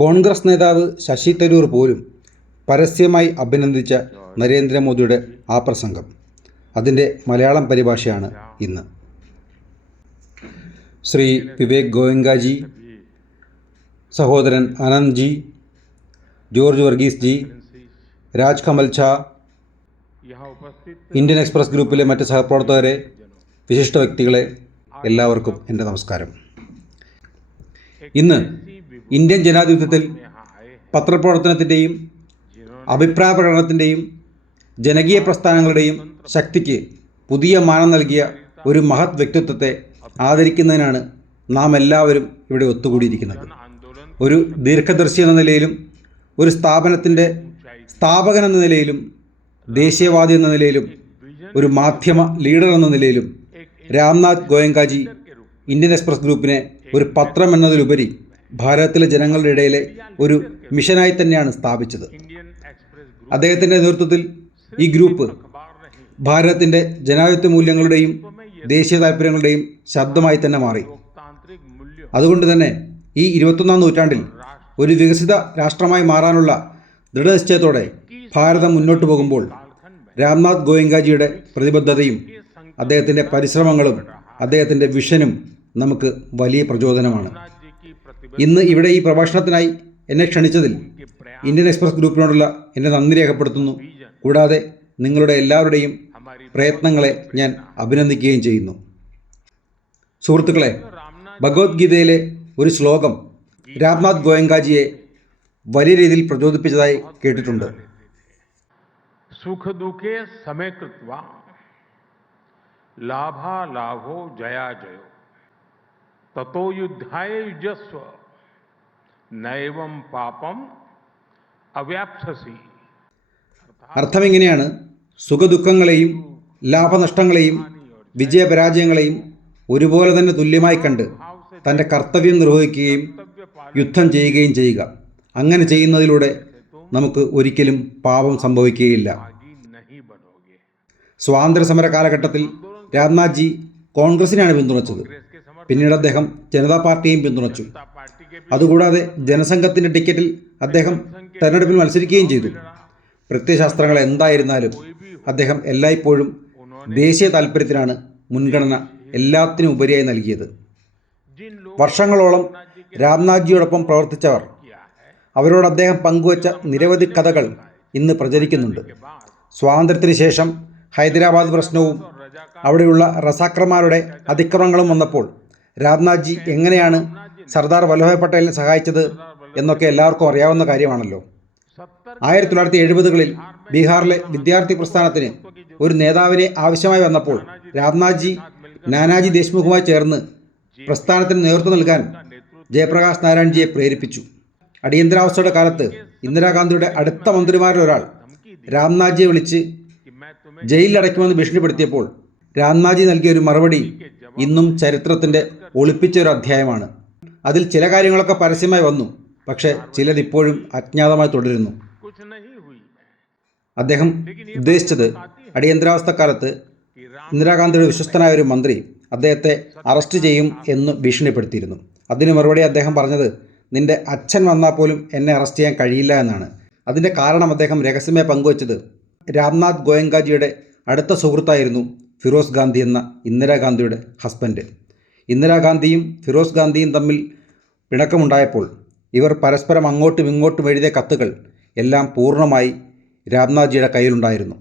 കോൺഗ്രസ് നേതാവ് ശശി തരൂർ പോലും പരസ്യമായി അഭിനന്ദിച്ച നരേന്ദ്രമോദിയുടെ ആ പ്രസംഗം. അതിന്റെ മലയാളം പരിഭാഷയാണ് ഇന്ന്. ശ്രീ വിവേക് ഗോയങ്കാജി സഹോദരൻ Anant ji George Varghese ji Raj Kamal Jha Indian Express ഗ്രൂപ്പിലെ മറ്റ് സഹപ്രവർത്തകരെ വിശിഷ്ട വ്യക്തികളെ എല്ലാവർക്കും എന്റെ നമസ്കാരം. ഇന്ന് ഇന്ത്യൻ ജനാധിപത്യത്തിൽ പത്രപ്രവർത്തനത്തിന്റെയും അഭിപ്രായ പ്രകടനത്തിന്റെയും ജനകീയ പ്രസ്ഥാനങ്ങളുടെയും ശക്തിക്ക് പുതിയ മാനം നൽകിയ ഒരു മഹത് വ്യക്തിത്വത്തെ ആദരിക്കുന്നതിനാണ് നാം എല്ലാവരും ഇവിടെ ഒത്തുകൂടിയിരിക്കുന്നത്. ഒരു ദീർഘദർശി എന്ന നിലയിലും ഒരു സ്ഥാപനത്തിന്റെ സ്ഥാപകൻ എന്ന നിലയിലും ദേശീയവാദി എന്ന നിലയിലും ഒരു മാധ്യമ ലീഡർ എന്ന നിലയിലും രാംനാഥ് ഗോയങ്കാജി ഇന്ത്യൻ എക്സ്പ്രസ് ഗ്രൂപ്പിനെ ഒരു പത്രം എന്നതിലുപരി ഭാരതത്തിലെ ജനങ്ങളുടെ ഇടയിലെ ഒരു മിഷനായി തന്നെയാണ് സ്ഥാപിച്ചത്. അദ്ദേഹത്തിന്റെ നേതൃത്വത്തിൽ ഈ ഗ്രൂപ്പ് ഭാരതത്തിന്റെ ജനാധിപത്യ മൂല്യങ്ങളുടെയും ദേശീയ താല്പര്യങ്ങളുടെയും ശബ്ദമായി തന്നെ മാറി. അതുകൊണ്ട് തന്നെ ഈ ഇരുപത്തൊന്നാം നൂറ്റാണ്ടിൽ ഒരു വികസിത രാഷ്ട്രമായി മാറാനുള്ള ദൃഢനിശ്ചയത്തോടെ ഭാരതം മുന്നോട്ട് പോകുമ്പോൾ രാംനാഥ് ഗോയങ്കാജിയുടെ പ്രതിബദ്ധതയും അദ്ദേഹത്തിന്റെ പരിശ്രമങ്ങളും അദ്ദേഹത്തിന്റെ വിഷനും നമുക്ക് വലിയ പ്രചോദനമാണ്. ഇന്ന് ഇവിടെ ഈ പ്രഭാഷണത്തിനായി എന്നെ ക്ഷണിച്ചതിൽ ഇന്ത്യൻ എക്സ്പ്രസ് ഗ്രൂപ്പിനോടുള്ള എന്നെ നന്ദി രേഖപ്പെടുത്തുന്നു. കൂടാതെ നിങ്ങളുടെ എല്ലാവരുടെയും പ്രയത്നങ്ങളെ ഞാൻ അഭിനന്ദിക്കുകയും ചെയ്യുന്നു. സുഹൃത്തുക്കളെ ഭഗവത്ഗീതയിലെ ഒരു ശ്ലോകം രാംനാഥ് ഗോയങ്കാജിയെ വലിയ രീതിയിൽ പ്രചോദിപ്പിച്ചതായി കേട്ടിട്ടുണ്ട്. സുഖ ദുഃഖേ സമയകൃത്വ ലാഭാലാഭോ ജയാജയോ തത്തോ യുദ്ധായ യുജസ്വ. നൈവം പാപം അവ്യാപ്സി അർത്ഥം എങ്ങനെയാണ് സുഖദുഃഖങ്ങളെയും ലാഭനഷ്ടങ്ങളെയും വിജയപരാജയങ്ങളെയും ഒരുപോലെ തന്നെ തുല്യമായി കണ്ട് തന്റെ കർത്തവ്യം നിർവഹിക്കുകയും യുദ്ധം ചെയ്യുകയും ചെയ്യുക. അങ്ങനെ ചെയ്യുന്നതിലൂടെ നമുക്ക് ഒരിക്കലും പാപം സംഭവിക്കുകയില്ല. സ്വാതന്ത്ര്യ സമര കാലഘട്ടത്തിൽ രാംനാഥ്ജി കോൺഗ്രസിനെയാണ് പിന്തുണച്ചത്. പിന്നീട് അദ്ദേഹം ജനതാ പാർട്ടിയെയും പിന്തുണച്ചു. അതുകൂടാതെ ജനസംഘത്തിന്റെ ടിക്കറ്റിൽ അദ്ദേഹം തെരഞ്ഞെടുപ്പിൽ മത്സരിക്കുകയും ചെയ്തു. പ്രത്യയശാസ്ത്രങ്ങൾ എന്തായിരുന്നാലും അദ്ദേഹം എല്ലായ്പ്പോഴും ദേശീയ താല്പര്യത്തിനാണ് മുൻഗണന എല്ലാത്തിനും ഉപരിയായി നൽകിയത്. വർഷങ്ങളോളം രാംനാഥ്ജിയോടൊപ്പം പ്രവർത്തിച്ചവർ അവരോട് അദ്ദേഹം പങ്കുവച്ച നിരവധി കഥകൾ ഇന്ന് പ്രചരിക്കുന്നുണ്ട്. സ്വാതന്ത്ര്യത്തിന് ശേഷം ഹൈദരാബാദ് പ്രശ്നവും അവിടെയുള്ള റസാക്കർമാരുടെ അതിക്രമങ്ങളും വന്നപ്പോൾ രാംനാഥ്ജി എങ്ങനെയാണ് സർദാർ വല്ലഭായ് പട്ടേലിനെ സഹായിച്ചത് എന്നൊക്കെ എല്ലാവർക്കും അറിയാവുന്ന കാര്യമാണല്ലോ. ആയിരത്തി തൊള്ളായിരത്തി എഴുപതുകളിൽ ബീഹാറിലെ വിദ്യാർത്ഥി പ്രസ്ഥാനത്തിന് ഒരു നേതാവിനെ ആവശ്യമായി വന്നപ്പോൾ രാംനാഥ്ജി നാനാജി ദേശ്മുഖുമായി ചേർന്ന് പ്രസ്ഥാനത്തിന് നേതൃത്വം നൽകാൻ ജയപ്രകാശ് നാരായൺജിയെ പ്രേരിപ്പിച്ചു. അടിയന്തരാവസ്ഥയുടെ കാലത്ത് ഇന്ദിരാഗാന്ധിയുടെ അടുത്ത മന്ത്രിമാരിൽ ഒരാൾ രാംനാഥ്ജിയെ വിളിച്ച് ജയിലിലടയ്ക്കുമെന്ന് ഭീഷണിപ്പെടുത്തിയപ്പോൾ രാംനാഥ്ജി നൽകിയ ഒരു മറുപടി ഇന്നും ചരിത്രത്തിന്റെ ഒളിപ്പിച്ച ഒരു അധ്യായമാണ്. അതിൽ ചില കാര്യങ്ങളൊക്കെ പരസ്യമായി വന്നു. പക്ഷേ ചിലതിപ്പോഴും അജ്ഞാതമായി തുടരുന്നു. അദ്ദേഹം ഉദ്ദേശിച്ചത് അടിയന്തരാവസ്ഥക്കാലത്ത് ഇന്ദിരാഗാന്ധിയുടെ വിശ്വസ്തനായ ഒരു മന്ത്രി അദ്ദേഹത്തെ അറസ്റ്റ് ചെയ്യും എന്ന് ഭീഷണിപ്പെടുത്തിയിരുന്നു. അതിന് മറുപടി അദ്ദേഹം പറഞ്ഞത് നിന്റെ അച്ഛൻ വന്നാൽ പോലും എന്നെ അറസ്റ്റ് ചെയ്യാൻ കഴിയില്ല എന്നാണ്. അതിന്റെ കാരണം അദ്ദേഹം രഹസ്യമായി പങ്കുവച്ചത് രാംനാഥ് ഗോയങ്കാജിയുടെ അടുത്ത സുഹൃത്തായിരുന്നു ഫിറോസ് ഗാന്ധി എന്ന ഇന്ദിരാഗാന്ധിയുടെ ഹസ്ബൻഡ് ഇന്ദിരാഗാന്ധിയും ഫിറോസ് ഗാന്ധിയും തമ്മിൽ പിണക്കമുണ്ടായപ്പോൾ ഇവർ പരസ്പരം അങ്ങോട്ടും ഇങ്ങോട്ടും എഴുതിയ കത്തുകൾ എല്ലാം പൂർണമായി രാംനാഥ്ജിയുടെ കയ്യിലുണ്ടായിരുന്നു.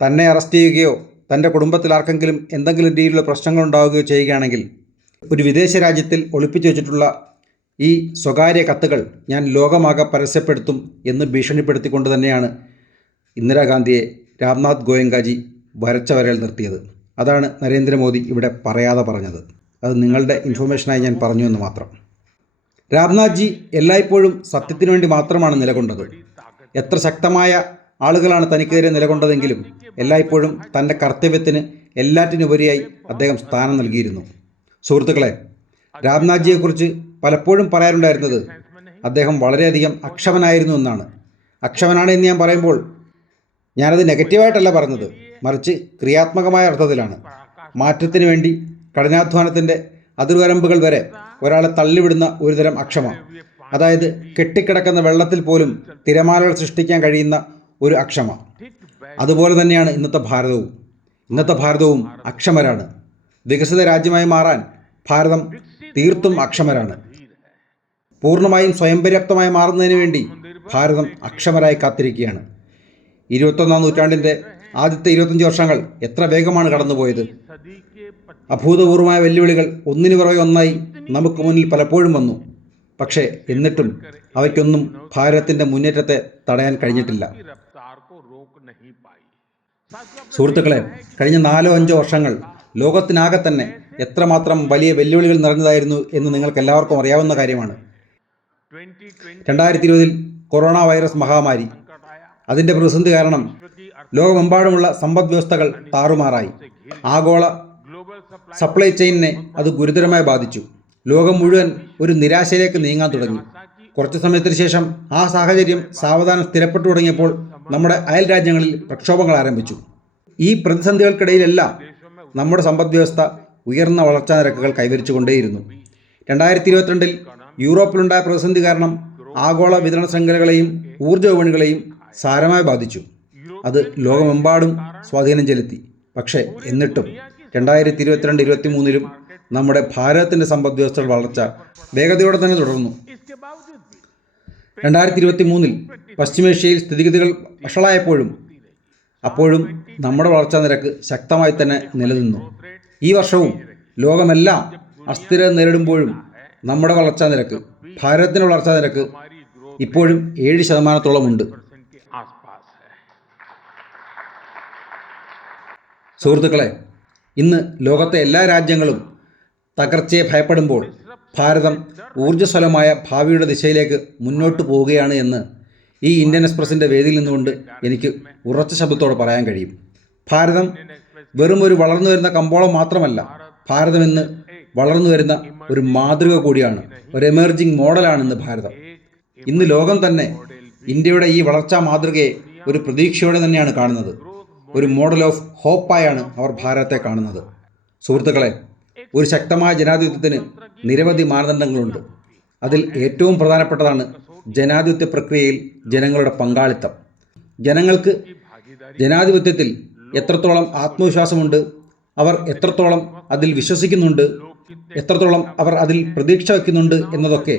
തന്നെ അറസ്റ്റ് ചെയ്യുകയോ തന്റെ കുടുംബത്തിൽ ആർക്കെങ്കിലും എന്തെങ്കിലും രീതിയിലുള്ള പ്രശ്നങ്ങൾ ഉണ്ടാവുകയോ ചെയ്യുകയാണെങ്കിൽ ഒരു വിദേശ രാജ്യത്തിൽ ഒളിപ്പിച്ചു വെച്ചിട്ടുള്ള ഈ സ്വകാര്യ കത്തുകൾ ഞാൻ ലോകമാകെ പരസ്യപ്പെടുത്തും എന്ന് ഭീഷണിപ്പെടുത്തിക്കൊണ്ട് തന്നെയാണ് ഇന്ദിരാഗാന്ധിയെ രാംനാഥ് ഗോയങ്കാജി വരച്ച വരയിൽ നിർത്തിയത്. അതാണ് നരേന്ദ്രമോദി ഇവിടെ പറയാതെ പറഞ്ഞത്. അത് നിങ്ങളുടെ ഇൻഫർമേഷനായി ഞാൻ പറഞ്ഞു എന്ന് മാത്രം. രാംനാഥ്ജി എല്ലായ്പ്പോഴും സത്യത്തിനു വേണ്ടി മാത്രമാണ് നിലകൊണ്ടത്. എത്ര ശക്തമായ ആളുകളാണ് തനിക്കെതിരെ നിലകൊണ്ടതെങ്കിലും എല്ലായ്പ്പോഴും തന്റെ കർത്തവ്യത്തിന് എല്ലാറ്റിനുപരിയായി അദ്ദേഹം സ്ഥാനം നൽകിയിരുന്നു. സുഹൃത്തുക്കളെ രാംനാഥ്ജിയെക്കുറിച്ച് പലപ്പോഴും പറയാറുണ്ടായിരുന്നത് അദ്ദേഹം വളരെയധികം അക്ഷമനായിരുന്നു എന്നാണ്. അക്ഷമനാണ് എന്ന് ഞാൻ പറയുമ്പോൾ ഞാനത് നെഗറ്റീവായിട്ടല്ല പറഞ്ഞത്. മറിച്ച് ക്രിയാത്മകമായ അർത്ഥത്തിലാണ്. മാറ്റത്തിന് വേണ്ടി കഠിനാധ്വാനത്തിന്റെ അതിർവരമ്പുകൾ വരെ ഒരാളെ തള്ളിവിടുന്ന ഒരുതരം അക്ഷമ. അതായത് കെട്ടിക്കിടക്കുന്ന വെള്ളത്തിൽ പോലും തിരമാലകൾ സൃഷ്ടിക്കാൻ കഴിയുന്ന ഒരു അക്ഷമ. അതുപോലെ തന്നെയാണ് ഇന്നത്തെ ഭാരതവും. ഇന്നത്തെ ഭാരതവും അക്ഷമരാണ്. വികസിത രാജ്യമായി മാറാൻ ഭാരതം തീർത്തും അക്ഷമരാണ്. പൂർണമായും സ്വയം പര്യാപ്തമായി മാറുന്നതിന് വേണ്ടി ഭാരതം അക്ഷമരായി കാത്തിരിക്കുകയാണ്. ഇരുപത്തൊന്നാം നൂറ്റാണ്ടിന്റെ ആദ്യത്തെ ഇരുപത്തഞ്ച് വർഷങ്ങൾ എത്ര വേഗമാണ് കടന്നുപോയത്? അഭൂതപൂർവമായ വെല്ലുവിളികൾ ഒന്നിനു പുറകെ ഒന്നായി നമുക്ക് മുന്നിൽ പലപ്പോഴും വന്നു. പക്ഷേ എന്നിട്ടും അവയ്ക്കൊന്നും ഭാരതത്തിന്റെ മുന്നേറ്റത്തെ തടയാൻ കഴിഞ്ഞിട്ടില്ല. സുഹൃത്തുക്കളെ കഴിഞ്ഞ നാലോ അഞ്ചോ വർഷങ്ങൾ ലോകത്തിനാകെ തന്നെ എത്രമാത്രം വലിയ വെല്ലുവിളികൾ നിറഞ്ഞതായിരുന്നു എന്ന് നിങ്ങൾക്ക് എല്ലാവർക്കും അറിയാവുന്ന കാര്യമാണ്. രണ്ടായിരത്തി ഇരുപതിൽ കൊറോണ വൈറസ് മഹാമാരി. അതിന്റെ പ്രതിസന്ധി കാരണം ലോകമെമ്പാടുമുള്ള സമ്പദ് വ്യവസ്ഥകൾ താറുമാറായി. ആഗോള സപ്ലൈ ചെയിനിനെ അത് ഗുരുതരമായി ബാധിച്ചു. ലോകം മുഴുവൻ ഒരു നിരാശയിലേക്ക് നീങ്ങാൻ തുടങ്ങി. കുറച്ചു സമയത്തിന് ശേഷം ആ സാഹചര്യം സാവധാനം സ്ഥിരപ്പെട്ടു തുടങ്ങിയപ്പോൾ നമ്മുടെ അയൽ രാജ്യങ്ങളിൽ പ്രക്ഷോഭങ്ങൾ ആരംഭിച്ചു. ഈ പ്രതിസന്ധികൾക്കിടയിലെല്ലാം നമ്മുടെ സമ്പദ് വ്യവസ്ഥ ഉയർന്ന വളർച്ചാ നിരക്കുകൾ കൈവരിച്ചുകൊണ്ടേയിരുന്നു. രണ്ടായിരത്തി ഇരുപത്തിരണ്ടിൽ യൂറോപ്പിലുണ്ടായ പ്രതിസന്ധി കാരണം ആഗോള വിതരണ ശൃംഖലകളെയും ഊർജ വിപണികളെയും സാരമായി ബാധിച്ചു. അത് ലോകമെമ്പാടും സ്വാധീനം ചെലുത്തി. പക്ഷേ എന്നിട്ടും രണ്ടായിരത്തി ഇരുപത്തിരണ്ട് ഇരുപത്തി മൂന്നിലും നമ്മുടെ ഭാരതത്തിന്റെ സമ്പദ് വ്യവസ്ഥകൾ വളർച്ച വേഗതയോടെ തന്നെ തുടർന്നു. രണ്ടായിരത്തി ഇരുപത്തി മൂന്നിൽ പശ്ചിമേഷ്യയിൽ സ്ഥിതിഗതികൾ വഷളായപ്പോഴും അപ്പോഴും നമ്മുടെ വളർച്ചാ നിരക്ക് ശക്തമായി തന്നെ നിലനിന്നു. ഈ വർഷവും ലോകമെല്ലാം അസ്ഥിരത നേരിടുമ്പോഴും നമ്മുടെ വളർച്ചാ നിരക്ക് ഭാരതത്തിന്റെ വളർച്ചാ നിരക്ക് ഇപ്പോഴും ഏഴ് ശതമാനത്തോളമുണ്ട്. സുഹൃത്തുക്കളെ ഇന്ന് ലോകത്തെ എല്ലാ രാജ്യങ്ങളും തകർച്ചയെ ഭയപ്പെടുമ്പോൾ ഭാരതം ഊർജസ്വലമായ ഭാവിയുടെ ദിശയിലേക്ക് മുന്നോട്ട് പോവുകയാണ് എന്ന് ഈ ഇന്ത്യൻ എക്സ്പ്രസിന്റെ വേദിയിൽ നിന്നുകൊണ്ട് എനിക്ക് ഉറച്ച ശബ്ദത്തോട് പറയാൻ കഴിയും. ഭാരതം വെറും ഒരു വളർന്നു വരുന്ന കമ്പോളം മാത്രമല്ല ഭാരതം ഇന്ന് വളർന്നു വരുന്ന ഒരു മാതൃക കൂടിയാണ് ഒരു എമർജിംഗ് മോഡലാണ് ഇന്ന് ഭാരതം. ഇന്ന് ലോകം തന്നെ ഇന്ത്യയുടെ ഈ വളർച്ചാ മാതൃകയെ ഒരു പ്രതീക്ഷയോടെ തന്നെയാണ് കാണുന്നത്. ഒരു മോഡൽ ഓഫ് ഹോപ്പായാണ് അവർ ഭാരതത്തെ കാണുന്നത്. സുഹൃത്തുക്കളെ ഒരു ശക്തമായ ജനാധിപത്യത്തിന് നിരവധി മാനദണ്ഡങ്ങളുണ്ട്. അതിൽ ഏറ്റവും പ്രധാനപ്പെട്ടതാണ് ജനാധിപത്യ പ്രക്രിയയിൽ ജനങ്ങളുടെ പങ്കാളിത്തം. ജനങ്ങൾക്ക് ജനാധിപത്യത്തിൽ എത്രത്തോളം ആത്മവിശ്വാസമുണ്ട് അവർ എത്രത്തോളം അതിൽ വിശ്വസിക്കുന്നുണ്ട് എത്രത്തോളം അവർ അതിൽ പ്രതീക്ഷ വയ്ക്കുന്നുണ്ട് എന്നതൊക്കെ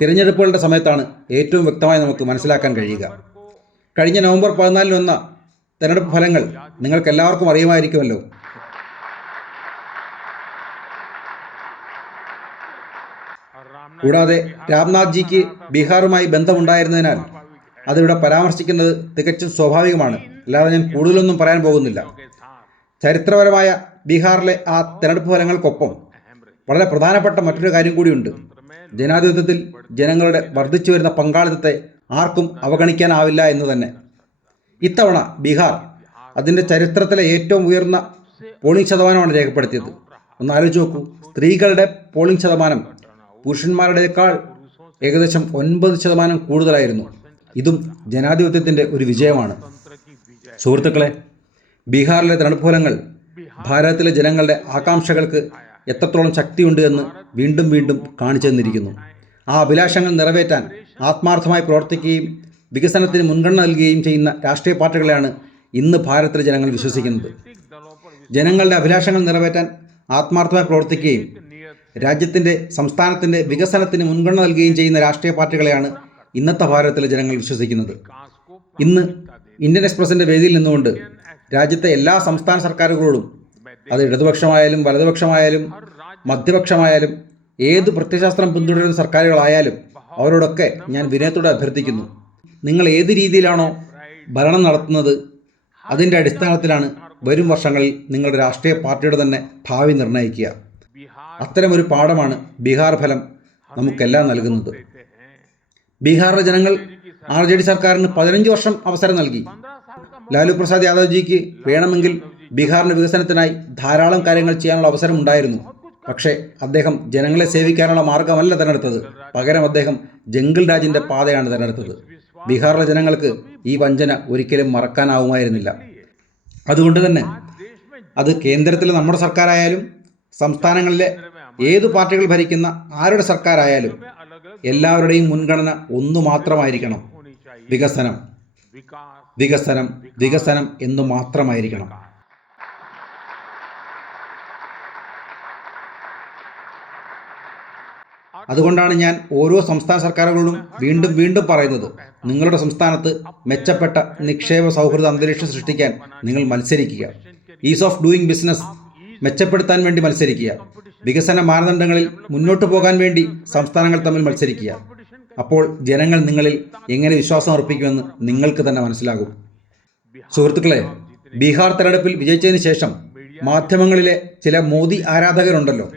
തിരഞ്ഞെടുപ്പുകളുടെ സമയത്താണ് ഏറ്റവും വ്യക്തമായി നമുക്ക് മനസ്സിലാക്കാൻ കഴിയുക. കഴിഞ്ഞ നവംബർ പതിനാലിന് വന്ന തെരഞ്ഞെടുപ്പ് ഫലങ്ങൾ നിങ്ങൾക്ക് എല്ലാവർക്കും അറിയുമായിരിക്കുമല്ലോ. കൂടാതെ രാംനാഥ് ജിക്ക് ബീഹാറുമായി ബന്ധമുണ്ടായിരുന്നതിനാൽ അതിവിടെ പരാമർശിക്കുന്നത് തികച്ചും സ്വാഭാവികമാണ്. അല്ലാതെ ഞാൻ കൂടുതലൊന്നും പറയാൻ പോകുന്നില്ല. ചരിത്രപരമായ ബീഹാറിലെ ആ തെരഞ്ഞെടുപ്പ് ഫലങ്ങൾക്കൊപ്പം വളരെ പ്രധാനപ്പെട്ട മറ്റൊരു കാര്യം കൂടിയുണ്ട്. ജനാധിപത്യത്തിൽ ജനങ്ങളുടെ വർദ്ധിച്ചു വരുന്ന പങ്കാളിത്തത്തെ ആർക്കും അവഗണിക്കാനാവില്ല എന്ന് തന്നെ. ഇത്തവണ ബീഹാർ അതിന്റെ ചരിത്രത്തിലെ ഏറ്റവും ഉയർന്ന പോളിംഗ് ശതമാനമാണ് രേഖപ്പെടുത്തിയത്. ഒന്ന് ആലോചിച്ച് നോക്കൂ. സ്ത്രീകളുടെ പോളിംഗ് ശതമാനം പുരുഷന്മാരുടേക്കാൾ ഏകദേശം ഒൻപത് ശതമാനം കൂടുതലായിരുന്നു. ഇതും ജനാധിപത്യത്തിന്റെ ഒരു വിജയമാണ്. സുഹൃത്തുക്കളെ ബീഹാറിലെ തെരഞ്ഞെടുപ്പ് ഫലങ്ങൾ ഭാരതത്തിലെ ജനങ്ങളുടെ ആകാംക്ഷകൾക്ക് എത്രത്തോളം ശക്തിയുണ്ട് എന്ന് വീണ്ടും വീണ്ടും കാണിച്ചു തന്നിരിക്കുന്നു. ആ അഭിലാഷങ്ങൾ നിറവേറ്റാൻ ആത്മാർത്ഥമായി പ്രവർത്തിക്കുകയും വികസനത്തിന് മുൻഗണന നൽകുകയും ചെയ്യുന്ന രാഷ്ട്രീയ പാർട്ടികളെയാണ് ഇന്ന് ഭാരതത്തിലെ ജനങ്ങൾ വിശ്വസിക്കുന്നത്. ജനങ്ങളുടെ അഭിലാഷങ്ങൾ നിറവേറ്റാൻ ആത്മാർത്ഥമായി പ്രവർത്തിക്കുകയും രാജ്യത്തിന്റെ സംസ്ഥാനത്തിന്റെ വികസനത്തിന് മുൻഗണന നൽകുകയും ചെയ്യുന്ന രാഷ്ട്രീയ പാർട്ടികളെയാണ് ഇന്നത്തെ ഭാരതത്തിലെ ജനങ്ങൾ വിശ്വസിക്കുന്നത്. ഇന്ന് ഇന്ത്യൻ എക്സ്പ്രസിന്റെ വേദിയിൽ നിന്നുകൊണ്ട് രാജ്യത്തെ എല്ലാ സംസ്ഥാന സർക്കാരുകളോടും അത് ഇടതുപക്ഷമായാലും വലതുപക്ഷമായാലും മധ്യപക്ഷമായാലും ഏത് പ്രത്യശാസ്ത്രം പിന്തുടരുന്ന സർക്കാരുകളായാലും അവരോടൊക്കെ ഞാൻ വിനയത്തോടെ അഭ്യർത്ഥിക്കുന്നു. നിങ്ങൾ ഏത് രീതിയിലാണോ ഭരണം നടത്തുന്നത് അതിന്റെ അടിസ്ഥാനത്തിലാണ് വരും വർഷങ്ങളിൽ നിങ്ങളുടെ രാഷ്ട്രീയ പാർട്ടിയുടെ തന്നെ ഭാവി നിർണയിക്കുക. അത്തരമൊരു പാഠമാണ് ബീഹാർ ഫലം നമുക്കെല്ലാം നൽകുന്നത്. ബീഹാറിലെ ജനങ്ങൾ ആർ ജെ ഡി സർക്കാരിന് പതിനഞ്ച് വർഷം അവസരം നൽകി. ലാലു പ്രസാദ് യാദവ്ജിക്ക് വേണമെങ്കിൽ ബീഹാറിന്റെ വികസനത്തിനായി ധാരാളം കാര്യങ്ങൾ ചെയ്യാനുള്ള അവസരം ഉണ്ടായിരുന്നു പക്ഷേ അദ്ദേഹം ജനങ്ങളെ സേവിക്കാനുള്ള മാർഗമല്ല തിരഞ്ഞെടുത്തത്. പകരം അദ്ദേഹം ജംഗിൾ രാജിന്റെ പാതയാണ് തിരഞ്ഞെടുത്തത്. ബീഹാറിലെ ജനങ്ങൾക്ക് ഈ വഞ്ചന ഒരിക്കലും മറക്കാനാവുമായിരുന്നില്ല. അതുകൊണ്ട് തന്നെ അത് കേന്ദ്രത്തിലെ നമ്മുടെ സർക്കാരായാലും സംസ്ഥാനങ്ങളിലെ ഏത് പാർട്ടികൾ ഭരിക്കുന്ന ആരുടെ സർക്കാരായാലും എല്ലാവരുടെയും മുൻഗണന ഒന്നു മാത്രമായിരിക്കണം. വികസനം. വികസനം വികസനം എന്നു മാത്രമായിരിക്കണം. അതുകൊണ്ടാണ് ഞാൻ ഓരോ സംസ്ഥാന സർക്കാരുകളോടും വീണ്ടും വീണ്ടും പറയുന്നത്. നിങ്ങളുടെ സംസ്ഥാനത്ത് മെച്ചപ്പെട്ട നിക്ഷേപ സൗഹൃദ അന്തരീക്ഷം സൃഷ്ടിക്കാൻ നിങ്ങൾ മത്സരിക്കുക. ഈസ് ഓഫ് ഡൂയിങ് ബിസിനസ് മെച്ചപ്പെടുത്താൻ വേണ്ടി മത്സരിക്കുക. വികസന മാനദണ്ഡങ്ങളിൽ മുന്നോട്ട് പോകാൻ വേണ്ടി സംസ്ഥാനങ്ങൾ തമ്മിൽ മത്സരിക്കുക. അപ്പോൾ ജനങ്ങൾ നിങ്ങളിൽ എങ്ങനെ വിശ്വാസം അർപ്പിക്കുമെന്ന് നിങ്ങൾക്ക് തന്നെ മനസ്സിലാകും. സുഹൃത്തുക്കളെ ബീഹാർ തെരഞ്ഞെടുപ്പിൽ വിജയിച്ചതിന് ശേഷം മാധ്യമങ്ങളിലെ ചില മോദി ആരാധകരുണ്ടല്ലോ.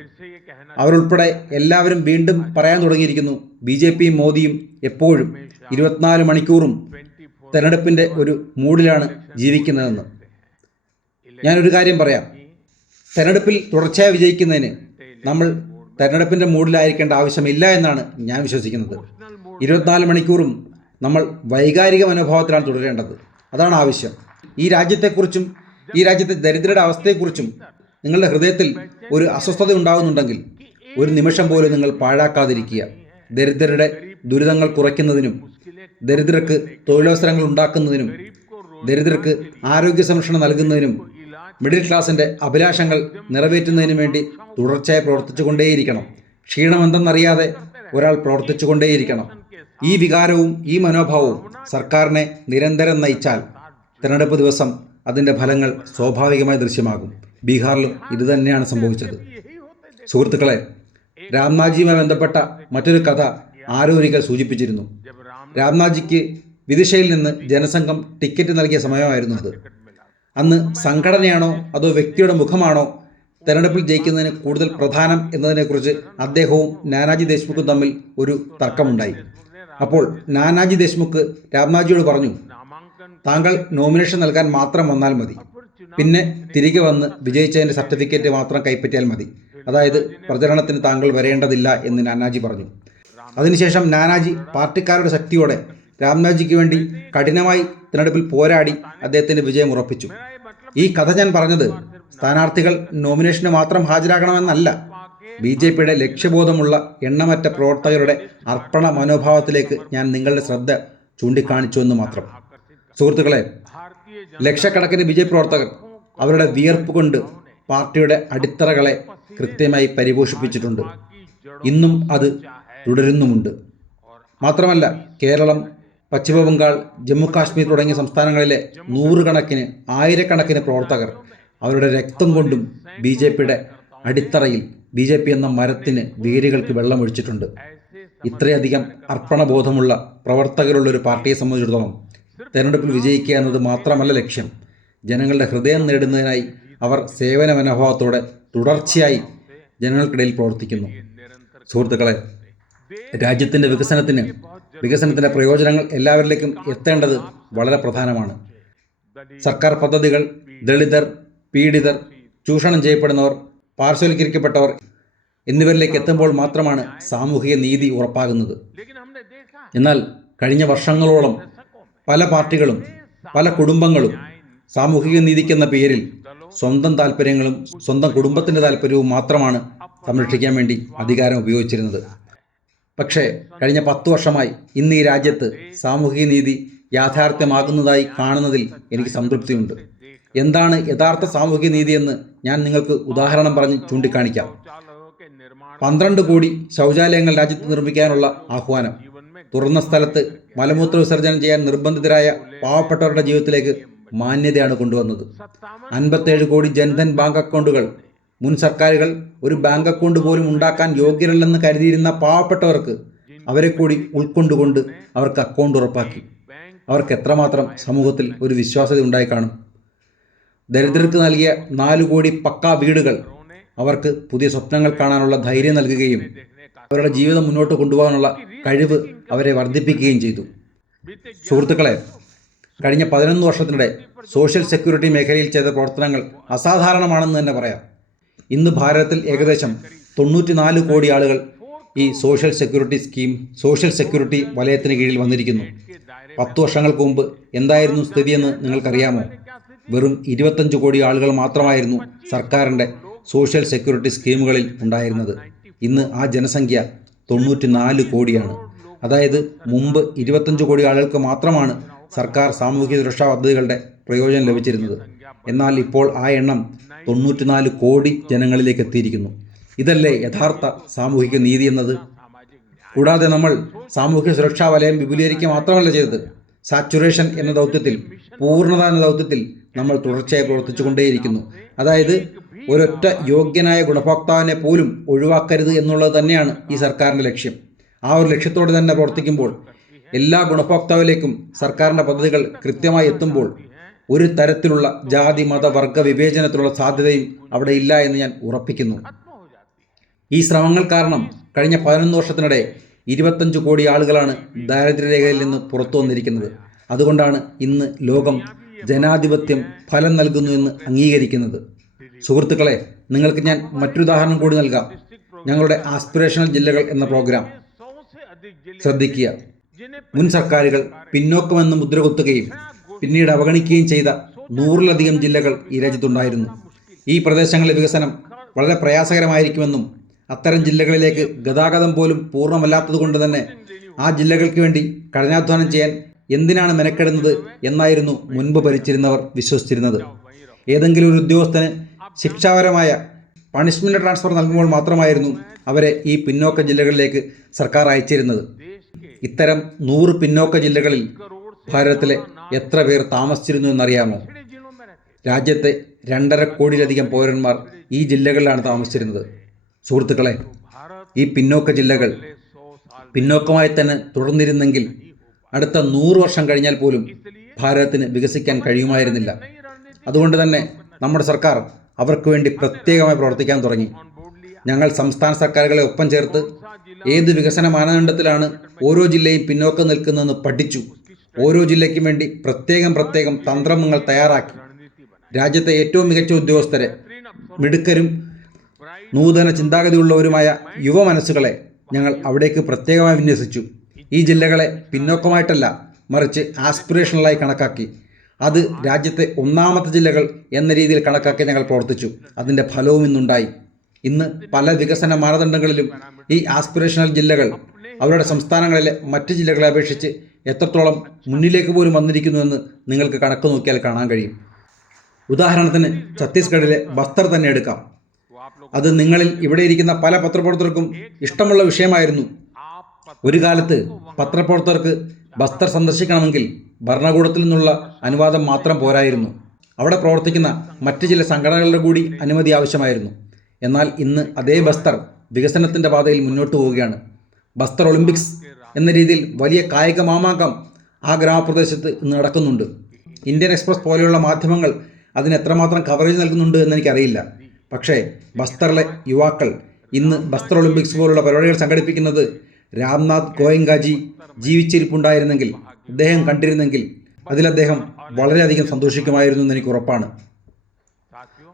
അവരുൾപ്പെടെ എല്ലാവരും വീണ്ടും പറയാൻ തുടങ്ങിയിരിക്കുന്നു. ബി ജെ പിയും മോദിയും എപ്പോഴും ഇരുപത്തിനാല് മണിക്കൂറും തെരഞ്ഞെടുപ്പിന്റെ ഒരു മൂഡിലാണ് ജീവിക്കുന്നതെന്ന്. ഞാനൊരു കാര്യം പറയാം. തെരഞ്ഞെടുപ്പിൽ തുടർച്ചയായി വിജയിക്കുന്നതിന് നമ്മൾ തെരഞ്ഞെടുപ്പിന്റെ മൂഡിലായിരിക്കേണ്ട ആവശ്യമില്ല എന്നാണ് ഞാൻ വിശ്വസിക്കുന്നത്. ഇരുപത്തിനാല് മണിക്കൂറും നമ്മൾ വൈകാരിക മനോഭാവത്തിലാണ് തുടരേണ്ടത്. അതാണ് ആവശ്യം. ഈ രാജ്യത്തെക്കുറിച്ചും ഈ രാജ്യത്തെ ദരിദ്രരുടെ അവസ്ഥയെക്കുറിച്ചും നിങ്ങളുടെ ഹൃദയത്തിൽ ഒരു അസ്വസ്ഥത ഉണ്ടാകുന്നുണ്ടെങ്കിൽ ഒരു നിമിഷം പോലും നിങ്ങൾ പാഴാക്കാതിരിക്കുക. ദരിദ്രരുടെ ദുരിതങ്ങൾ കുറയ്ക്കുന്നതിനും ദരിദ്രർക്ക് തൊഴിലവസരങ്ങൾ ഉണ്ടാക്കുന്നതിനും ദരിദ്രർക്ക് ആരോഗ്യ സംരക്ഷണം നൽകുന്നതിനും മിഡിൽ ക്ലാസിന്റെ അഭിലാഷങ്ങൾ നിറവേറ്റുന്നതിനും വേണ്ടി തുടർച്ചയായി പ്രവർത്തിച്ചുകൊണ്ടേയിരിക്കണം. ക്ഷീണമെന്തെന്നറിയാതെ ഒരാൾ പ്രവർത്തിച്ചുകൊണ്ടേയിരിക്കണം. ഈ വികാരവും ഈ മനോഭാവവും സർക്കാരിനെ നിരന്തരം നയിച്ചാൽ തിരഞ്ഞെടുപ്പ് ദിവസം അതിന്റെ ഫലങ്ങൾ സ്വാഭാവികമായി ദൃശ്യമാകും. ബീഹാറിലും ഇതുതന്നെയാണ് സംഭവിച്ചത്. സുഹൃത്തുക്കളെ രാംനാജിയുമായി ബന്ധപ്പെട്ട മറ്റൊരു കഥ ആരോ ഒരിക്കൽ സൂചിപ്പിച്ചിരുന്നു. രാംനാജിക്ക് വിദിശയിൽ നിന്ന് ജനസംഘം ടിക്കറ്റ് നൽകിയ സമയമായിരുന്നു അത്. അന്ന് സംഘടനയാണോ അതോ വ്യക്തിയുടെ മുഖമാണോ തെരഞ്ഞെടുപ്പിൽ ജയിക്കുന്നതിന് കൂടുതൽ പ്രധാനം എന്നതിനെക്കുറിച്ച് അദ്ദേഹവും നാനാജി ദേശ്മുഖും തമ്മിൽ ഒരു തർക്കമുണ്ടായി. അപ്പോൾ നാനാജി ദേശ്മുഖ് രാംനാജിയോട് പറഞ്ഞു താങ്കൾ നോമിനേഷൻ നൽകാൻ മാത്രം വന്നാൽ മതി. പിന്നെ തിരികെ വന്ന് വിജയിച്ചതിന്റെ സർട്ടിഫിക്കറ്റ് മാത്രം കൈപ്പറ്റിയാൽ മതി. അതായത് പ്രചരണത്തിന് താങ്കൾ വരേണ്ടതില്ല എന്ന് നാനാജി പറഞ്ഞു. അതിനുശേഷം നാനാജി പാർട്ടിക്കാരുടെ ശക്തിയോടെ രാംനാജിക്ക് വേണ്ടി കഠിനമായി തിരഞ്ഞെടുപ്പിൽ പോരാടി അദ്ദേഹത്തിന്റെ വിജയം ഉറപ്പിച്ചു. ഈ കഥ ഞാൻ പറഞ്ഞത് സ്ഥാനാർത്ഥികൾ നോമിനേഷന് മാത്രം ഹാജരാകണമെന്നല്ല ബി ജെ പിയുടെ ലക്ഷ്യബോധമുള്ള എണ്ണമറ്റ പ്രവർത്തകരുടെ അർപ്പണ മനോഭാവത്തിലേക്ക് ഞാൻ നിങ്ങളുടെ ശ്രദ്ധ ചൂണ്ടിക്കാണിച്ചു എന്ന് മാത്രം. സുഹൃത്തുക്കളെ ലക്ഷക്കണക്കിന് ബി ജെ പി പ്രവർത്തകർ അവരുടെ വിയർപ്പ് കൊണ്ട് പാർട്ടിയുടെ അടിത്തറകളെ കൃത്യമായി പരിപോഷിപ്പിച്ചിട്ടുണ്ട്. ഇന്നും അത് തുടരുന്നുമുണ്ട്. മാത്രമല്ല കേരളം പശ്ചിമബംഗാൾ ജമ്മു കാശ്മീർ തുടങ്ങിയ സംസ്ഥാനങ്ങളിലെ നൂറുകണക്കിന് ആയിരക്കണക്കിന് പ്രവർത്തകർ അവരുടെ രക്തം കൊണ്ടും ബി ജെ പിയുടെ അടിത്തറയിൽ ബി ജെ പി എന്ന മരത്തിന് വേരുകൾക്ക് വെള്ളമൊഴിച്ചിട്ടുണ്ട് ഇത്രയധികം അർപ്പണബോധമുള്ള പ്രവർത്തകരുള്ള ഒരു പാർട്ടിയെ സംബന്ധിച്ചിടത്തോളം തെരഞ്ഞെടുപ്പിൽ വിജയിക്കുക എന്നത് മാത്രമല്ല ലക്ഷ്യം. ജനങ്ങളുടെ ഹൃദയം നേടുന്നതിനായി അവർ സേവന മനോഭാവത്തോടെ തുടർച്ചയായി ജനങ്ങൾക്കിടയിൽ പ്രവർത്തിക്കുന്നു. സുഹൃത്തുക്കളെ രാജ്യത്തിന്റെ വികസനത്തിന് വികസനത്തിന്റെ പ്രയോജനങ്ങൾ എല്ലാവരിലേക്കും എത്തേണ്ടത് വളരെ പ്രധാനമാണ്. സർക്കാർ പദ്ധതികൾ ദളിതർ പീഡിതർ ചൂഷണം ചെയ്യപ്പെടുന്നവർ പാർശ്വവൽക്കരിക്കപ്പെട്ടവർ എന്നിവരിലേക്ക് എത്തുമ്പോൾ മാത്രമാണ് സാമൂഹിക നീതി ഉറപ്പാകുന്നത്. എന്നാൽ കഴിഞ്ഞ വർഷങ്ങളോളം പല പാർട്ടികളും പല കുടുംബങ്ങളും സാമൂഹിക നീതിക്കെന്ന പേരിൽ സ്വന്തം താല്പര്യങ്ങളും സ്വന്തം കുടുംബത്തിന്റെ താല്പര്യവും മാത്രമാണ് സംരക്ഷിക്കാൻ വേണ്ടി അധികാരം ഉപയോഗിച്ചിരുന്നത്. പക്ഷേ കഴിഞ്ഞ പത്തു വർഷമായി ഇന്ന് ഈ രാജ്യത്ത് സാമൂഹിക നീതി യാഥാർത്ഥ്യമാകുന്നതായി കാണുന്നതിൽ എനിക്ക് സംതൃപ്തിയുണ്ട്. എന്താണ് യഥാർത്ഥ സാമൂഹിക നീതി എന്ന് ഞാൻ നിങ്ങൾക്ക് ഉദാഹരണം പറഞ്ഞ് ചൂണ്ടിക്കാണിക്കാം. പന്ത്രണ്ട് കോടി ശൗചാലയങ്ങൾ രാജ്യത്ത് നിർമ്മിക്കാനുള്ള ആഹ്വാനം. തുറന്ന സ്ഥലത്ത് മലമൂത്ര വിസർജനം ചെയ്യാൻ നിർബന്ധിതരായ പാവപ്പെട്ടവരുടെ ജീവിതത്തിലേക്ക് മാന്യതയാണ് കൊണ്ടുവന്നത്. അൻപത്തേഴ് കോടി ജൻധൻ ബാങ്ക് അക്കൗണ്ടുകൾ. മുൻ സർക്കാരുകൾ ഒരു ബാങ്ക് അക്കൗണ്ട് പോലും ഉണ്ടാക്കാൻ യോഗ്യരല്ലെന്ന് കരുതിയിരുന്ന പാവപ്പെട്ടവർക്ക് അവരെ കൂടി ഉൾക്കൊണ്ടുകൊണ്ട് അവർക്ക് അക്കൗണ്ട് ഉറപ്പാക്കി. അവർക്ക് എത്രമാത്രം സമൂഹത്തിൽ ഒരു വിശ്വാസ്യത ഉണ്ടായി കാണും. ദരിദ്രർക്ക് നൽകിയ നാലു കോടി പക്കാ വീടുകൾ അവർക്ക് പുതിയ സ്വപ്നങ്ങൾ കാണാനുള്ള ധൈര്യം നൽകുകയും അവരുടെ ജീവിതം മുന്നോട്ട് കൊണ്ടുപോകാനുള്ള കഴിവ് അവരെ വർദ്ധിപ്പിക്കുകയും ചെയ്തു. സുഹൃത്തുക്കളെ കഴിഞ്ഞ പതിനൊന്ന് വർഷത്തിനിടെ സോഷ്യൽ സെക്യൂരിറ്റി മേഖലയിൽ ചെയ്ത പ്രവർത്തനങ്ങൾ അസാധാരണമാണെന്ന് തന്നെ പറയാം. ഇന്ന് ഭാരതത്തിൽ ഏകദേശം തൊണ്ണൂറ്റിനാല് കോടി ആളുകൾ ഈ social security scheme social security വലയത്തിന് കീഴിൽ വന്നിരിക്കുന്നു. പത്ത് വർഷങ്ങൾക്ക് മുമ്പ് എന്തായിരുന്നു സ്ഥിതിയെന്ന് നിങ്ങൾക്കറിയാമോ? വെറും ഇരുപത്തഞ്ച് കോടി ആളുകൾ മാത്രമായിരുന്നു സർക്കാരിന്റെ സോഷ്യൽ സെക്യൂരിറ്റി സ്കീമുകളിൽ ഉണ്ടായിരുന്നത്. ഇന്ന് ആ ജനസംഖ്യ തൊണ്ണൂറ്റി നാല് കോടിയാണ്. അതായത് മുമ്പ് ഇരുപത്തഞ്ച് കോടി ആളുകൾക്ക് മാത്രമാണ് സർക്കാർ സാമൂഹിക സുരക്ഷാ പദ്ധതികളുടെ പ്രയോജനം ലഭിച്ചിരുന്നത്. എന്നാൽ ഇപ്പോൾ ആ എണ്ണം തൊണ്ണൂറ്റിനാല് കോടി ജനങ്ങളിലേക്ക് എത്തിയിരിക്കുന്നു. ഇതല്ലേ യഥാർത്ഥ സാമൂഹിക നീതി എന്നത്? കൂടാതെ നമ്മൾ സാമൂഹ്യ സുരക്ഷാ വലയം വിപുലീകരിക്കുക മാത്രമല്ല ചെയ്തത്. സാച്ചുറേഷൻ എന്ന ദൗത്യത്തിൽ പൂർണത എന്ന ദൗത്യത്തിൽ നമ്മൾ തുടർച്ചയായി പ്രവർത്തിച്ചുകൊണ്ടേയിരിക്കുന്നു. അതായത് ഒരൊറ്റ യോഗ്യനായ ഗുണഭോക്താവിനെ പോലും ഒഴിവാക്കരുത് എന്നുള്ളത് തന്നെയാണ് ഈ സർക്കാരിന്റെ ലക്ഷ്യം. ആ ഒരു ലക്ഷ്യത്തോടെ തന്നെ പ്രവർത്തിക്കുമ്പോൾ എല്ലാ ഗുണഭോക്താവിലേക്കും സർക്കാരിന്റെ പദ്ധതികൾ കൃത്യമായി എത്തുമ്പോൾ ഒരു തരത്തിലുള്ള ജാതി മത വർഗ വിവേചനത്തിലുള്ള സാധ്യതയും അവിടെ ഇല്ല എന്ന് ഞാൻ ഉറപ്പിക്കുന്നു. ഈ ശ്രമങ്ങൾ കാരണം കഴിഞ്ഞ പതിനൊന്ന് വർഷത്തിനിടെ ഇരുപത്തഞ്ച് കോടി ആളുകളാണ് ദാരിദ്ര്യരേഖയിൽ നിന്ന് പുറത്തു വന്നിരിക്കുന്നത്. അതുകൊണ്ടാണ് ഇന്ന് ലോകം ജനാധിപത്യം ഫലം നൽകുന്നു എന്ന് അംഗീകരിക്കുന്നത്. സുഹൃത്തുക്കളെ നിങ്ങൾക്ക് ഞാൻ മറ്റൊരുദാഹരണം കൂടി നൽകാം. ഞങ്ങളുടെ ആസ്പിറേഷണൽ ജില്ലകൾ എന്ന പ്രോഗ്രാം. ശ്രദ്ധിക്കുക. മുൻ സർക്കാരുകൾ പിന്നോക്കമെന്ന് മുദ്രകുത്തുകയും പിന്നീട് അവഗണിക്കുകയും ചെയ്ത നൂറിലധികം ജില്ലകൾ ഈ രാജ്യത്തുണ്ടായിരുന്നു. ഈ പ്രദേശങ്ങളിലെ വികസനം വളരെ പ്രയാസകരമായിരിക്കുമെന്നും അത്തരം ജില്ലകളിലേക്ക് ഗതാഗതം പോലും പൂർണമല്ലാത്തതുകൊണ്ട് തന്നെ ആ ജില്ലകൾക്ക് വേണ്ടി കഠിനാധ്വാനം ചെയ്യാൻ എന്തിനാണ് മെനക്കെടുന്നത് എന്നായിരുന്നു മുൻപ് ഭരിച്ചിരുന്നവർ വിശ്വസിച്ചിരുന്നത്. ഏതെങ്കിലും ഒരു ഉദ്യോഗസ്ഥന് ശിക്ഷാപരമായ പണിഷ്മെന്റ് ട്രാൻസ്ഫർ നൽകുമ്പോൾ മാത്രമായിരുന്നു അവരെ ഈ പിന്നോക്ക ജില്ലകളിലേക്ക് സർക്കാർ അയച്ചിരുന്നത്. ഇത്തരം നൂറ് പിന്നോക്ക ജില്ലകളിൽ ഭാരതത്തിലെ എത്ര പേർ താമസിച്ചിരുന്നു എന്നറിയാമോ? രാജ്യത്തെ രണ്ടര കോടിയിലധികം പൗരന്മാർ ഈ ജില്ലകളിലാണ് താമസിച്ചിരുന്നത്. സുഹൃത്തുക്കളെ ഈ പിന്നോക്ക ജില്ലകൾ പിന്നോക്കമായി തന്നെ തുടർന്നിരുന്നെങ്കിൽ അടുത്ത നൂറ് വർഷം കഴിഞ്ഞാൽ പോലും ഭാരതത്തിന് വികസിക്കാൻ കഴിയുമായിരുന്നില്ല. അതുകൊണ്ട് തന്നെ നമ്മുടെ സർക്കാർ അവർക്ക് വേണ്ടി പ്രത്യേകമായി പ്രവർത്തിക്കാൻ തുടങ്ങി. ഞങ്ങൾ സംസ്ഥാന സർക്കാരുകളെ ഒപ്പം ചേർത്ത് ഏത് വികസന മാനദണ്ഡത്തിലാണ് ഓരോ ജില്ലയും പിന്നോക്കം നിൽക്കുന്നതെന്ന് പഠിച്ചു. ഓരോ ജില്ലയ്ക്കും വേണ്ടി പ്രത്യേകം പ്രത്യേകം തന്ത്രങ്ങൾ തയ്യാറാക്കി. രാജ്യത്തെ ഏറ്റവും മികച്ച ഉദ്യോഗസ്ഥരെ മിടുക്കരും നൂതന ചിന്താഗതിയുള്ളവരുമായ യുവ മനസ്സുകളെ ഞങ്ങൾ അവിടേക്ക് പ്രത്യേകമായി വിന്യസിച്ചു. ഈ ജില്ലകളെ പിന്നോക്കമായിട്ടല്ല മറിച്ച് ആസ്പിറേഷനലായി കണക്കാക്കി. അത് രാജ്യത്തെ ഒന്നാമത്തെ ജില്ലകൾ എന്ന രീതിയിൽ കണക്കാക്കി ഞങ്ങൾ പ്രവർത്തിച്ചു. അതിന്റെ ഫലവും ഇന്നുണ്ടായി. ഇന്ന് പല വികസന മാനദണ്ഡങ്ങളിലും ഈ ആസ്പിറേഷണൽ ജില്ലകൾ അവരുടെ സംസ്ഥാനങ്ങളിലെ മറ്റ് ജില്ലകളെ അപേക്ഷിച്ച് എത്രത്തോളം മുന്നിലേക്ക് പോലും വന്നിരിക്കുന്നുവെന്ന് നിങ്ങൾക്ക് കണക്ക് നോക്കിയാൽ കാണാൻ കഴിയും. ഉദാഹരണത്തിന് ഛത്തീസ്ഗഡിലെ ബസ്തർ തന്നെ എടുക്കാം. അത് നിങ്ങളിൽ ഇവിടെ ഇരിക്കുന്ന പല പത്രപ്രവർത്തകർക്കും ഇഷ്ടമുള്ള വിഷയമായിരുന്നു. ഒരു കാലത്ത് പത്രപ്രവർത്തകർക്ക് ബസ്തർ സന്ദർശിക്കണമെങ്കിൽ ഭരണകൂടത്തിൽ നിന്നുള്ള അനുവാദം മാത്രം പോരായിരുന്നു. അവിടെ പ്രവർത്തിക്കുന്ന മറ്റ് ചില സംഘടനകളുടെ കൂടി അനുമതി ആവശ്യമായിരുന്നു. എന്നാൽ ഇന്ന് അതേ ബസ്തർ വികസനത്തിന്റെ പാതയിൽ മുന്നോട്ട് പോവുകയാണ്. ബസ്തർ ഒളിമ്പിക്സ് എന്ന രീതിയിൽ വലിയ കായിക മാമാങ്കം ആ ഗ്രാമപ്രദേശത്ത് ഇന്ന് നടക്കുന്നുണ്ട്. ഇന്ത്യൻ എക്സ്പ്രസ് പോലെയുള്ള മാധ്യമങ്ങൾ അതിന് എത്രമാത്രം കവറേജ് നൽകുന്നുണ്ട് എന്ന് എനിക്കറിയില്ല പക്ഷേ ബസ്തറിലെ യുവാക്കൾ ഇന്ന് ബസ്തർ ഒളിമ്പിക്സ് പോലുള്ള പരിപാടികൾ സംഘടിപ്പിക്കുന്നത് രാംനാഥ് ഗോയങ്കാജി ജീവിച്ചിരിപ്പുണ്ടായിരുന്നെങ്കിൽ അദ്ദേഹം കണ്ടിരുന്നെങ്കിൽ അതിലദ്ദേഹം വളരെയധികം സന്തോഷിക്കുമായിരുന്നു എന്ന് എനിക്ക് ഉറപ്പാണ്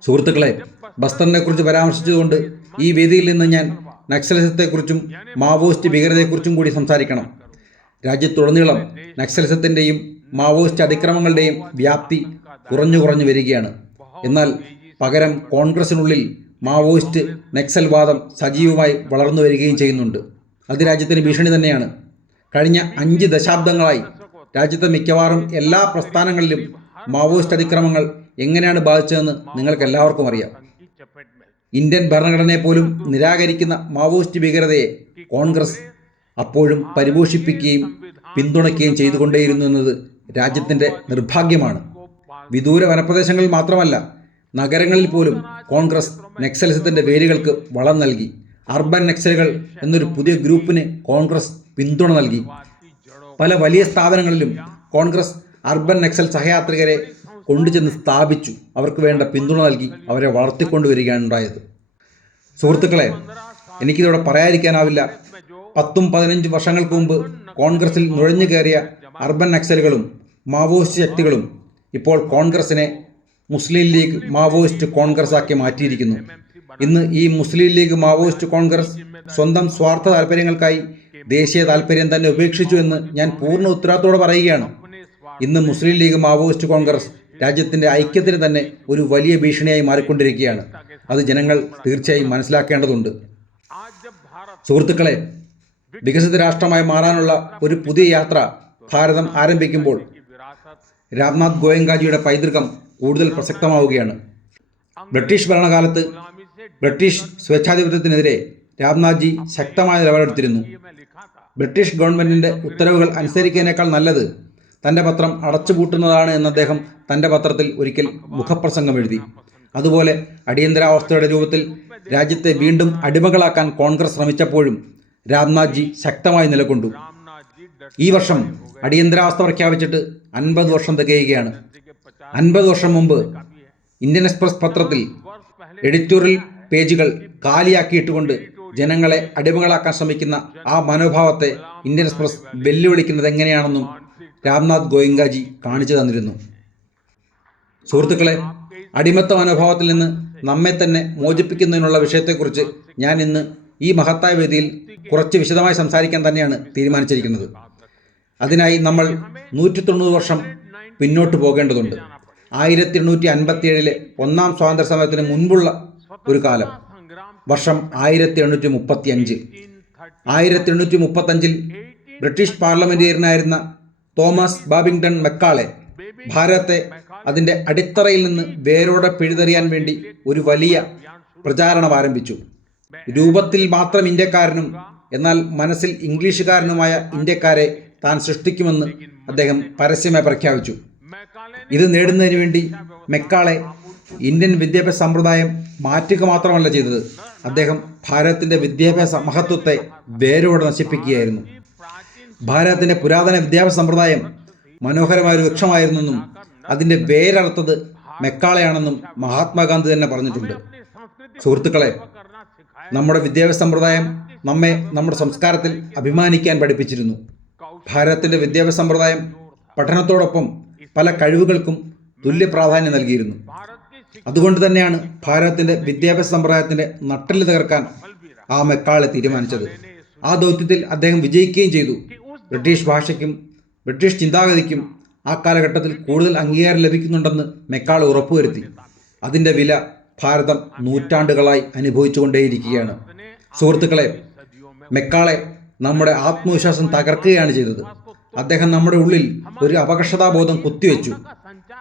സുഹൃത്തുക്കളെ ബസ്തറിനെ കുറിച്ച് പരാമർശിച്ചുകൊണ്ട് ഈ വേദിയിൽ നിന്ന് ഞാൻ നക്സലിസത്തെക്കുറിച്ചും മാവോയിസ്റ്റ് ഭീകരതയെക്കുറിച്ചും കൂടി സംസാരിക്കണം. രാജ്യത്തുടനീളം നക്സലിസത്തിന്റെയും മാവോയിസ്റ്റ് അതിക്രമങ്ങളുടെയും വ്യാപ്തി കുറഞ്ഞു കുറഞ്ഞു വരികയാണ്. എന്നാൽ പകരം കോൺഗ്രസിനുള്ളിൽ മാവോയിസ്റ്റ് നക്സൽവാദം സജീവമായി വളർന്നു വരികയും ചെയ്യുന്നുണ്ട്. അത് രാജ്യത്തിന് ഭീഷണി തന്നെയാണ്. കഴിഞ്ഞ അഞ്ച് ദശാബ്ദങ്ങളായി രാജ്യത്തെ മിക്കവാറും എല്ലാ പ്രസ്ഥാനങ്ങളിലും മാവോയിസ്റ്റ് അതിക്രമങ്ങൾ എങ്ങനെയാണ് ബാധിച്ചതെന്ന് നിങ്ങൾക്കെല്ലാവർക്കും അറിയാം. ഇന്ത്യൻ ഭരണഘടനയെ പോലും നിരാകരിക്കുന്ന മാവോയിസ്റ്റ് ഭീകരതയെ കോൺഗ്രസ് അപ്പോഴും പരിപോഷിപ്പിക്കുകയും പിന്തുണയ്ക്കുകയും ചെയ്തുകൊണ്ടേയിരുന്നു എന്നത് രാജ്യത്തിന്റെ നിർഭാഗ്യമാണ്. വിദൂര വനപ്രദേശങ്ങളിൽ മാത്രമല്ല നഗരങ്ങളിൽ പോലും കോൺഗ്രസ് നക്സലിസത്തിന്റെ വേരുകൾക്ക് വളം നൽകി. അർബൻ നക്സലുകൾ എന്നൊരു പുതിയ ഗ്രൂപ്പിന് കോൺഗ്രസ് പിന്തുണ നൽകി. പല വലിയ സ്ഥാപനങ്ങളിലും കോൺഗ്രസ് അർബൻ നക്സൽ സഹയാത്രികരെ കൊണ്ടുചെന്ന് സ്ഥാപിച്ചു. അവർക്ക് വേണ്ട പിന്തുണ നൽകി അവരെ വളർത്തിക്കൊണ്ടുവരികയാണ് ഉണ്ടായത് സുഹൃത്തുക്കളെ എനിക്കിതോടെ പറയാതിരിക്കാനാവില്ല. പത്തും പതിനഞ്ച് വർഷങ്ങൾക്ക് മുമ്പ് കോൺഗ്രസിൽ നുഴഞ്ഞു കയറിയ അർബൻ നക്സലുകളും മാവോയിസ്റ്റ് ശക്തികളും ഇപ്പോൾ കോൺഗ്രസിനെ മുസ്ലിം ലീഗ് മാവോയിസ്റ്റ് കോൺഗ്രസ് ആക്കി മാറ്റിയിരിക്കുന്നു. ഇന്ന് ഈ മുസ്ലിം ലീഗ് മാവോയിസ്റ്റ് കോൺഗ്രസ് സ്വന്തം സ്വാർത്ഥ താല്പര്യങ്ങൾക്കായി ദേശീയ താല്പര്യം തന്നെ ഉപേക്ഷിച്ചു എന്ന് ഞാൻ പൂർണ ഉത്തരവാദിത്തോടെ പറയുകയാണ്. ഇന്ന് മുസ്ലിം ലീഗ് മാവോയിസ്റ്റ് കോൺഗ്രസ് രാജ്യത്തിന്റെ ഐക്യത്തിന് തന്നെ ഒരു വലിയ ഭീഷണിയായി മാറിക്കൊണ്ടിരിക്കുകയാണ്. അത് ജനങ്ങൾ തീർച്ചയായും മനസ്സിലാക്കേണ്ടതുണ്ട്. സുഹൃത്തുക്കളെ വികസിത രാഷ്ട്രമായി മാറാനുള്ള ഒരു പുതിയ യാത്ര ഭാരതം ആരംഭിക്കുമ്പോൾ രാംനാഥ് ഗോയങ്കാജിയുടെ പൈതൃകം കൂടുതൽ പ്രസക്തമാവുകയാണ്. ബ്രിട്ടീഷ് ഭരണകാലത്ത് ബ്രിട്ടീഷ് സ്വേച്ഛാധിപത്യത്തിനെതിരെ രാംനാഥ്ജി ശക്തമായ നിലപാടെടുത്തിരുന്നു. ബ്രിട്ടീഷ് ഗവൺമെന്റിന്റെ ഉത്തരവുകൾ അനുസരിക്കുന്നതിനേക്കാൾ നല്ലത് തന്റെ പത്രം അടച്ചുപൂട്ടുന്നതാണ് എന്ന് അദ്ദേഹം തന്റെ പത്രത്തിൽ ഒരിക്കൽ മുഖപ്രസംഗം എഴുതി. അതുപോലെ അടിയന്തരാവസ്ഥയുടെ രൂപത്തിൽ രാജ്യത്തെ വീണ്ടും അടിമകളാക്കാൻ കോൺഗ്രസ് ശ്രമിച്ചപ്പോഴും രാംനാഥ് ജി ശക്തമായി നിലകൊണ്ടു. ഈ വർഷം അടിയന്തരാവസ്ഥ പ്രഖ്യാപിച്ചിട്ട് അൻപത് വർഷം തികയുകയാണ്. അൻപത് വർഷം മുമ്പ് ഇന്ത്യൻ എക്സ്പ്രസ് പത്രത്തിൽ എഡിറ്റോറിയൽ പേജുകൾ കാലിയാക്കിയിട്ടുകൊണ്ട് ജനങ്ങളെ അടിമകളാക്കാൻ ശ്രമിക്കുന്ന ആ മനോഭാവത്തെ ഇന്ത്യൻ എക്സ്പ്രസ് വെല്ലുവിളിക്കുന്നത് എങ്ങനെയാണെന്നും രാംനാഥ് ഗോയങ്കാജി കാണിച്ചു തന്നിരുന്നു. സുഹൃത്തുക്കളെ അടിമത്ത മനോഭാവത്തിൽ നിന്ന് നമ്മെ തന്നെ മോചിപ്പിക്കുന്നതിനുള്ള വിഷയത്തെക്കുറിച്ച് ഞാൻ ഇന്ന് ഈ മഹത്തായ വേദിയിൽ കുറച്ച് വിശദമായി സംസാരിക്കാൻ തന്നെയാണ് തീരുമാനിച്ചിരിക്കുന്നത്. അതിനായി നമ്മൾ നൂറ്റി തൊണ്ണൂറ് വർഷം പിന്നോട്ട് പോകേണ്ടതുണ്ട്. ആയിരത്തി എണ്ണൂറ്റി അൻപത്തിയേഴിലെ ഒന്നാം സ്വാതന്ത്ര്യ സമരത്തിന് മുൻപുള്ള ഒരു കാലം വർഷം ആയിരത്തി എണ്ണൂറ്റി മുപ്പത്തി അഞ്ച് ആയിരത്തി എണ്ണൂറ്റി മുപ്പത്തഞ്ചിൽ ബ്രിട്ടീഷ് പാർലമെന്റേറിയനായിരുന്ന തോമസ് ബാബിങ്ടൺ മെക്കാളെ ഭാരതത്തെ അതിന്റെ അടിത്തറയിൽ നിന്ന് വേരോടെ പിഴുതെറിയാൻ വേണ്ടി ഒരു വലിയ പ്രചാരണം ആരംഭിച്ചു. രൂപത്തിൽ മാത്രം ഇന്ത്യക്കാരനും എന്നാൽ മനസ്സിൽ ഇംഗ്ലീഷുകാരനുമായ ഇന്ത്യക്കാരെ താൻ സൃഷ്ടിക്കുമെന്ന് അദ്ദേഹം പരസ്യമായി പ്രഖ്യാപിച്ചു. ഇത് നേടുന്നതിന് വേണ്ടി മെക്കാളെ ഇന്ത്യൻ വിദ്യാഭ്യാസ സമ്പ്രദായം മാറ്റുക മാത്രമല്ല ചെയ്തത്. അദ്ദേഹം ഭാരതത്തിന്റെ വിദ്യാഭ്യാസ മഹത്വത്തെ വേരോടെ നശിപ്പിക്കുകയായിരുന്നു. ഭാരതത്തിന്റെ പുരാതന വിദ്യാഭ്യാസ സമ്പ്രദായം മനോഹരമായ ഒരു വൃക്ഷമായിരുന്നെന്നും അതിന്റെ വേരറുത്തത് മെക്കാളയാണെന്നും മഹാത്മാഗാന്ധി തന്നെ പറഞ്ഞിട്ടുണ്ട്. സുഹൃത്തുക്കളെ നമ്മുടെ വിദ്യാഭ്യാസ സമ്പ്രദായം നമ്മെ നമ്മുടെ സംസ്കാരത്തിൽ അഭിമാനിക്കാൻ പഠിപ്പിച്ചിരുന്നു. ഭാരതത്തിന്റെ വിദ്യാഭ്യാസ സമ്പ്രദായം പഠനത്തോടൊപ്പം പല കഴിവുകൾക്കും തുല്യ പ്രാധാന്യം നൽകിയിരുന്നു. അതുകൊണ്ട് തന്നെയാണ് ഭാരതത്തിന്റെ വിദ്യാഭ്യാസ സമ്പ്രദായത്തിന്റെ നട്ടൽ തകർക്കാൻ ആ മെക്കാളെ തീരുമാനിച്ചത്. ആ ദൗത്യത്തിൽ അദ്ദേഹം വിജയിക്കുകയും ചെയ്തു. ബ്രിട്ടീഷ് ഭാഷയ്ക്കും ബ്രിട്ടീഷ് ചിന്താഗതിക്കും ആ കാലഘട്ടത്തിൽ കൂടുതൽ അംഗീകാരം ലഭിക്കുന്നുണ്ടെന്ന് മെക്കാൾ ഉറപ്പുവരുത്തി. അതിന്റെ വില ഭാരതം നൂറ്റാണ്ടുകളായി അനുഭവിച്ചുകൊണ്ടേയിരിക്കുകയാണ്. സുഹൃത്തുക്കളെ മെക്കാളെ നമ്മുടെ ആത്മവിശ്വാസം തകർക്കുകയാണ് ചെയ്തത്. അദ്ദേഹം നമ്മുടെ ഉള്ളിൽ ഒരു അപകർഷതാബോധം കുത്തിവെച്ചു.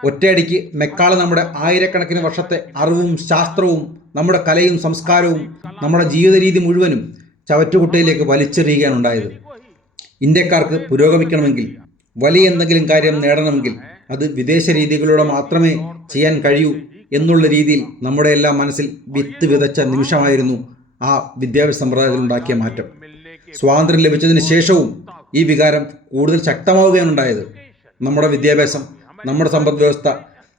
ഒറ്റയടിക്ക് മെക്കാൾ നമ്മുടെ ആയിരക്കണക്കിന് വർഷത്തെ അറിവും ശാസ്ത്രവും നമ്മുടെ കലയും സംസ്കാരവും നമ്മുടെ ജീവിത രീതി മുഴുവനും ചവറ്റുകുട്ടയിലേക്ക് വലിച്ചെറിയുകയാണ് ഉണ്ടായത്. ഇന്ത്യക്കാർക്ക് പുരോഗമിക്കണമെങ്കിൽ വലിയ എന്തെങ്കിലും കാര്യം നേടണമെങ്കിൽ അത് വിദേശ രീതികളിലൂടെ മാത്രമേ ചെയ്യാൻ കഴിയൂ എന്നുള്ള രീതിയിൽ നമ്മുടെ എല്ലാം മനസ്സിൽ വിത്ത് വിതച്ച നിമിഷമായിരുന്നു ആ വിദ്യാഭ്യാസ സമ്പ്രദായത്തിൽ ഉണ്ടാക്കിയ മാറ്റം. സ്വാതന്ത്ര്യം ലഭിച്ചതിന് ശേഷവും ഈ വികാരം കൂടുതൽ ശക്തമാവുകയാണ് ഉണ്ടായത്. നമ്മുടെ വിദ്യാഭ്യാസം നമ്മുടെ സമ്പദ് വ്യവസ്ഥ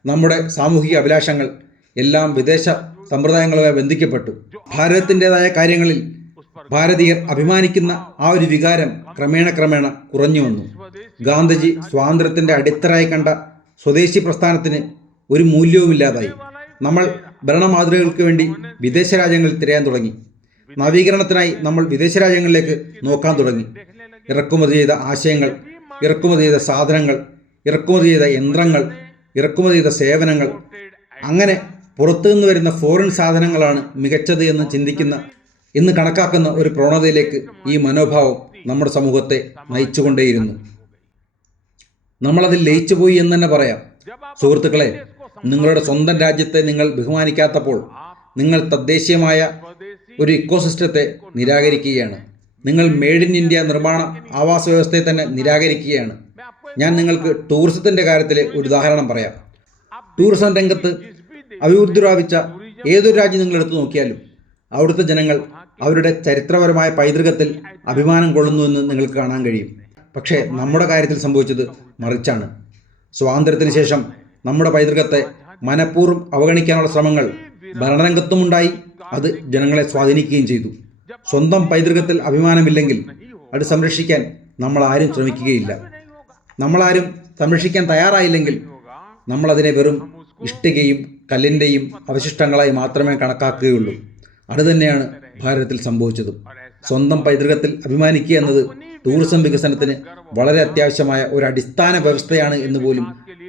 നമ്മുടെ സാമൂഹിക അഭിലാഷങ്ങൾ എല്ലാം വിദേശ സമ്പ്രദായങ്ങളുമായി ബന്ധിക്കപ്പെട്ടു. ഭാരതത്തിന്റെതായ കാര്യങ്ങളിൽ ഭാരതീയർ അഭിമാനിക്കുന്ന ആ ഒരു വികാരം ക്രമേണ ക്രമേണ കുറഞ്ഞു വന്നു. ഗാന്ധിജി സ്വാതന്ത്ര്യത്തിന്റെ അടിത്തറായി കണ്ട സ്വദേശി പ്രസ്ഥാനത്തിന് ഒരു മൂല്യവുമില്ലാതായി. നമ്മൾ ഭരണമാതൃകകൾക്ക് വേണ്ടി വിദേശ രാജ്യങ്ങളിൽ തിരയാൻ തുടങ്ങി. നവീകരണത്തിനായി നമ്മൾ വിദേശ രാജ്യങ്ങളിലേക്ക് നോക്കാൻ തുടങ്ങി. ഇറക്കുമതി ചെയ്ത ആശയങ്ങൾ ഇറക്കുമതി ചെയ്ത സാധനങ്ങൾ ഇറക്കുമതി ചെയ്ത യന്ത്രങ്ങൾ ഇറക്കുമതി ചെയ്ത സേവനങ്ങൾ അങ്ങനെ പുറത്തുനിന്ന് വരുന്ന ഫോറിൻ സാധനങ്ങളാണ് മികച്ചത് എന്ന് ചിന്തിക്കുന്ന എന്ന് കണക്കാക്കുന്ന ഒരു പ്രവണതയിലേക്ക് ഈ മനോഭാവം നമ്മുടെ സമൂഹത്തെ നയിച്ചുകൊണ്ടേയിരുന്നു. നമ്മളതിൽ ലയിച്ചുപോയി എന്ന് തന്നെ പറയാം. സുഹൃത്തുക്കളെ നിങ്ങളുടെ സ്വന്തം രാജ്യത്തെ നിങ്ങൾ ബഹുമാനിക്കാത്തപ്പോൾ നിങ്ങൾ തദ്ദേശീയമായ ഒരു ഇക്കോസിസ്റ്റത്തെ നിരാകരിക്കുകയാണ്. നിങ്ങൾ മെയ്ഡ് ഇൻ ഇന്ത്യ നിർമ്മാണ ആവാസ വ്യവസ്ഥയെ തന്നെ നിരാകരിക്കുകയാണ്. ഞാൻ നിങ്ങൾക്ക് ടൂറിസത്തിന്റെ കാര്യത്തിൽ ഒരു ഉദാഹരണം പറയാം. ടൂറിസം രംഗത്ത് അഭിവൃദ്ധി പ്രാപിച്ച ഏതൊരു രാജ്യം നിങ്ങൾ എടുത്തു നോക്കിയാലും അവിടുത്തെ ജനങ്ങൾ അവരുടെ ചരിത്രപരമായ പൈതൃകത്തിൽ അഭിമാനം കൊള്ളുന്നുവെന്ന് നിങ്ങൾക്ക് കാണാൻ കഴിയും. പക്ഷേ നമ്മുടെ കാര്യത്തിൽ സംഭവിച്ചത് മറിച്ചാണ്. സ്വാതന്ത്ര്യത്തിന് ശേഷം നമ്മുടെ പൈതൃകത്തെ മനഃപൂർവം അവഗണിക്കാനുള്ള ശ്രമങ്ങൾ ഭരണരംഗത്തുമുണ്ടായി. അത് ജനങ്ങളെ സ്വാധീനിക്കുകയും ചെയ്തു. സ്വന്തം പൈതൃകത്തിൽ അഭിമാനമില്ലെങ്കിൽ അത് സംരക്ഷിക്കാൻ നമ്മൾ ആരും ശ്രമിക്കുകയില്ല. നമ്മളാരും സംരക്ഷിക്കാൻ തയ്യാറായില്ലെങ്കിൽ നമ്മളതിനെ വെറും ഇഷ്ടികയും കല്ലിന്റെയും അവശിഷ്ടങ്ങളായി മാത്രമേ കണക്കാക്കുകയുള്ളൂ. അതുതന്നെയാണ് ഭാരതത്തിൽ സംഭവിച്ചതും. സ്വന്തം പൈതൃകത്തിൽ അഭിമാനിക്കുക എന്നത് ടൂറിസം വികസനത്തിന് വളരെ അത്യാവശ്യമായ ഒരു അടിസ്ഥാന വ്യവസ്ഥയാണ് എന്ന് പോലും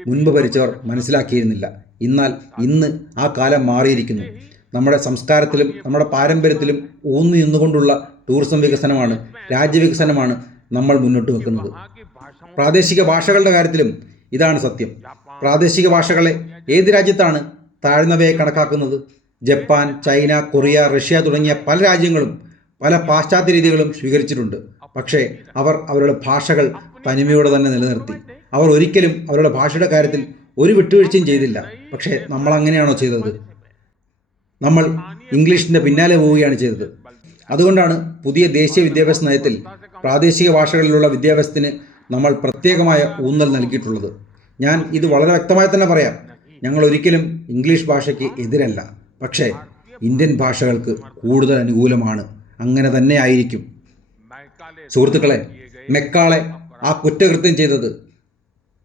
മുൻപ് ഭരിച്ചവർ മനസ്സിലാക്കിയിരുന്നില്ല. എന്നാൽ ഇന്ന് ആ കാലം മാറിയിരിക്കുന്നു. നമ്മുടെ സംസ്കാരത്തിലും നമ്മുടെ പാരമ്പര്യത്തിലും ഊന്നി നിന്നുകൊണ്ടുള്ള ടൂറിസം വികസനമാണ് രാജ്യവികസനമാണ് നമ്മൾ മുന്നോട്ട് വെക്കുന്നത്. പ്രാദേശിക ഭാഷകളുടെ കാര്യത്തിലും ഇതാണ് സത്യം. പ്രാദേശിക ഭാഷകളെ ഏത് രാജ്യത്താണ് താഴ്ന്നവയെ കണക്കാക്കുന്നത്? ജപ്പാൻ ചൈന കൊറിയ റഷ്യ തുടങ്ങിയ പല രാജ്യങ്ങളും പല പാശ്ചാത്യ രീതികളും സ്വീകരിച്ചിട്ടുണ്ട്. പക്ഷേ അവർ അവരുടെ ഭാഷകൾ തനിമയോടെ തന്നെ നിലനിർത്തി. അവർ ഒരിക്കലും അവരുടെ ഭാഷയുടെ കാര്യത്തിൽ ഒരു വിട്ടുവീഴ്ചയും ചെയ്തില്ല. പക്ഷേ നമ്മൾ അങ്ങനെയാണോ ചെയ്തത്? നമ്മൾ ഇംഗ്ലീഷിന്റെ പിന്നാലെ പോവുകയാണ് ചെയ്തത്. അതുകൊണ്ടാണ് പുതിയ ദേശീയ വിദ്യാഭ്യാസ നയത്തിൽ പ്രാദേശിക ഭാഷകളിലുള്ള വിദ്യാഭ്യാസത്തിന് നമ്മൾ പ്രത്യേകമായ ഊന്നൽ നൽകിയിട്ടുള്ളത്. ഞാൻ ഇത് വളരെ വ്യക്തമായി തന്നെ പറയാം. ഞങ്ങൾ ഒരിക്കലും ഇംഗ്ലീഷ് ഭാഷയ്ക്ക് എതിരല്ല. പക്ഷേ ഇന്ത്യൻ ഭാഷകൾക്ക് കൂടുതൽ അനുകൂലമാണ്. അങ്ങനെ തന്നെ ആയിരിക്കും. സുഹൃത്തുക്കളെ മെക്കാളെ ആ കുറ്റകൃത്യം ചെയ്തത്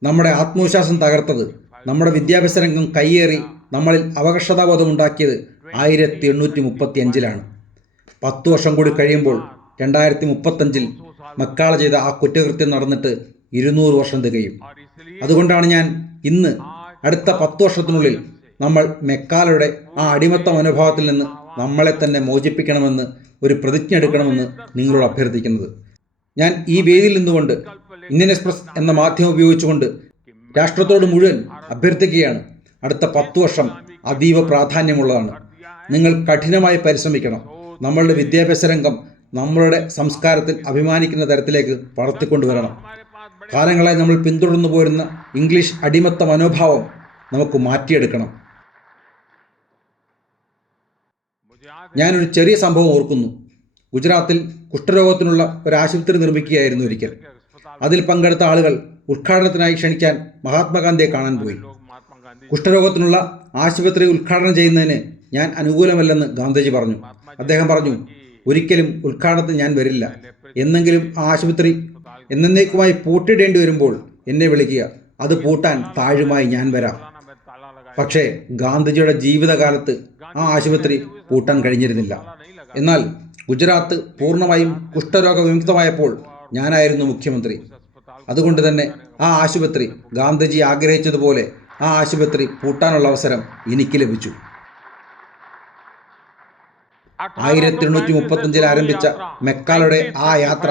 നമ്മുടെ ആത്മവിശ്വാസം തകർത്തത് നമ്മുടെ വിദ്യാഭ്യാസ രംഗം കയ്യേറി നമ്മളിൽ അവകർഷതാബോധം ഉണ്ടാക്കിയത് ആയിരത്തി എണ്ണൂറ്റി മുപ്പത്തി അഞ്ചിലാണ് പത്ത് വർഷം കൂടി കഴിയുമ്പോൾ രണ്ടായിരത്തി മുപ്പത്തഞ്ചിൽ മക്കാള ചെയ്ത ആ കുറ്റകൃത്യം നടന്നിട്ട് ഇരുന്നൂറ് വർഷം തികയും. അതുകൊണ്ടാണ് ഞാൻ ഇന്ന് അടുത്ത പത്ത് വർഷത്തിനുള്ളിൽ നമ്മൾ മെക്കാലയുടെ ആ അടിമത്ത മനോഭാവത്തിൽ നിന്ന് നമ്മളെ തന്നെ മോചിപ്പിക്കണമെന്ന് ഒരു പ്രതിജ്ഞ എടുക്കണമെന്ന് നിങ്ങളോട് അഭ്യർത്ഥിക്കുന്നത്. ഞാൻ ഈ വേദിയിൽ നിന്നുകൊണ്ട് ഇന്ത്യൻ എക്സ്പ്രസ് എന്ന മാധ്യമം ഉപയോഗിച്ചുകൊണ്ട് രാഷ്ട്രത്തോട് മുഴുവൻ അഭ്യർത്ഥിക്കുകയാണ്. അടുത്ത പത്ത് വർഷം അതീവ പ്രാധാന്യമുള്ളതാണ്. നിങ്ങൾ കഠിനമായി പരിശ്രമിക്കണം. നമ്മളുടെ വിദ്യാഭ്യാസ രംഗം നമ്മളുടെ സംസ്കാരത്തിൽ അഭിമാനിക്കുന്ന തരത്തിലേക്ക് വളർത്തിക്കൊണ്ടുവരണം. കാലങ്ങളായി നമ്മൾ പിന്തുടർന്നു പോരുന്ന ഇംഗ്ലീഷ് അടിമത്ത മനോഭാവം നമുക്ക് മാറ്റിയെടുക്കണം. ഞാനൊരു ചെറിയ സംഭവം ഓർക്കുന്നു. ഗുജറാത്തിൽ കുഷ്ഠരോഗത്തിനുള്ള ഒരു ആശുപത്രി നിർമ്മിക്കുകയായിരുന്നു ഒരിക്കൽ. അതിൽ പങ്കെടുത്ത ആളുകൾ ഉദ്ഘാടനത്തിനായി ക്ഷണിക്കാൻ മഹാത്മാഗാന്ധിയെ കാണാൻ പോയി. കുഷ്ഠരോഗത്തിനുള്ള ആശുപത്രി ഉദ്ഘാടനം ചെയ്യുന്നതിന് ഞാൻ അനുകൂലമല്ലെന്ന് ഗാന്ധിജി പറഞ്ഞു. അദ്ദേഹം പറഞ്ഞു ഒരിക്കലും ഉദ്ഘാടനത്തിന് ഞാൻ വരില്ല. എന്നെങ്കിലും ആ ആശുപത്രി എന്നേക്കുമായി പൂട്ടിടേണ്ടി വരുമ്പോൾ എന്നെ വിളിക്കുക. അത് പൂട്ടാൻ താഴുമായി ഞാൻ വരാം. പക്ഷേ ഗാന്ധിജിയുടെ ജീവിതകാലത്ത് ആ ആശുപത്രി പൂട്ടാൻ കഴിഞ്ഞിരുന്നില്ല. എന്നാൽ ഗുജറാത്ത് പൂർണമായും കുഷ്ഠരോഗ വിമുക്തമായപ്പോൾ ഞാനായിരുന്നു മുഖ്യമന്ത്രി. അതുകൊണ്ട് തന്നെ ആ ആശുപത്രി ഗാന്ധിജി ആഗ്രഹിച്ചതുപോലെ ആ ആശുപത്രി പൂട്ടാനുള്ള അവസരം എനിക്ക് ലഭിച്ചു. ആയിരത്തി എണ്ണൂറ്റി മുപ്പത്തഞ്ചിൽ ആരംഭിച്ച മെക്കാലയുടെ ആ യാത്ര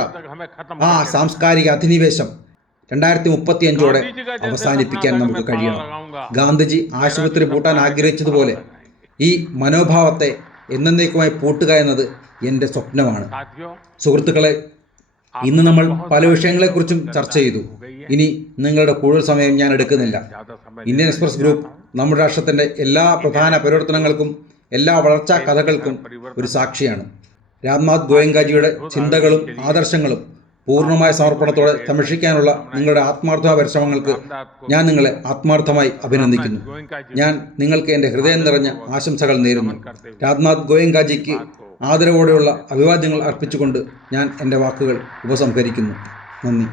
ആ സാംസ്കാരിക അധിനിവേശം രണ്ടായിരത്തി മുപ്പത്തി അഞ്ചോടെ അവസാനിപ്പിക്കാൻ നമുക്ക് കഴിയണം. ഗാന്ധിജി ആശുപത്രി പൂട്ടാൻ ആഗ്രഹിച്ചതുപോലെ ഈ മനോഭാവത്തെ എന്നേക്കുമായി പൂട്ടുക എന്നത് എന്റെ സ്വപ്നമാണ്. സുഹൃത്തുക്കളെ ഇന്ന് നമ്മൾ പല വിഷയങ്ങളെക്കുറിച്ചും ചർച്ച ചെയ്തു. ഇനി നിങ്ങളുടെ കൂടുതൽ സമയം ഞാൻ എടുക്കുന്നില്ല. ഇന്ത്യൻ എക്സ്പ്രസ് ഗ്രൂപ്പ് നമ്മുടെ രാഷ്ട്രത്തിന്റെ എല്ലാ പ്രധാന പരിവർത്തനങ്ങൾക്കും എല്ലാ വളർച്ചാ കഥകൾക്കും ഒരു സാക്ഷിയാണ്. രാംനാഥ് ഗോയങ്കാജിയുടെ ചിന്തകളും ആദർശങ്ങളും പൂർണമായ സമർപ്പണത്തോടെ സംരക്ഷിക്കാനുള്ള നിങ്ങളുടെ ആത്മാർത്ഥ പരിശ്രമങ്ങൾക്ക് ഞാൻ നിങ്ങളെ ആത്മാർത്ഥമായി അഭിനന്ദിക്കുന്നു. ഞാൻ നിങ്ങൾക്ക് എന്റെ ഹൃദയം നിറഞ്ഞ ആശംസകൾ നേരുന്നു. രാജ്നാഥ് ഗോയങ്കാജിക്ക് ആദരവോടെയുള്ള അഭിവാദ്യങ്ങൾ അർപ്പിച്ചുകൊണ്ട് ഞാൻ എന്റെ വാക്കുകൾ ഉപസംഹരിക്കുന്നു. നന്ദി.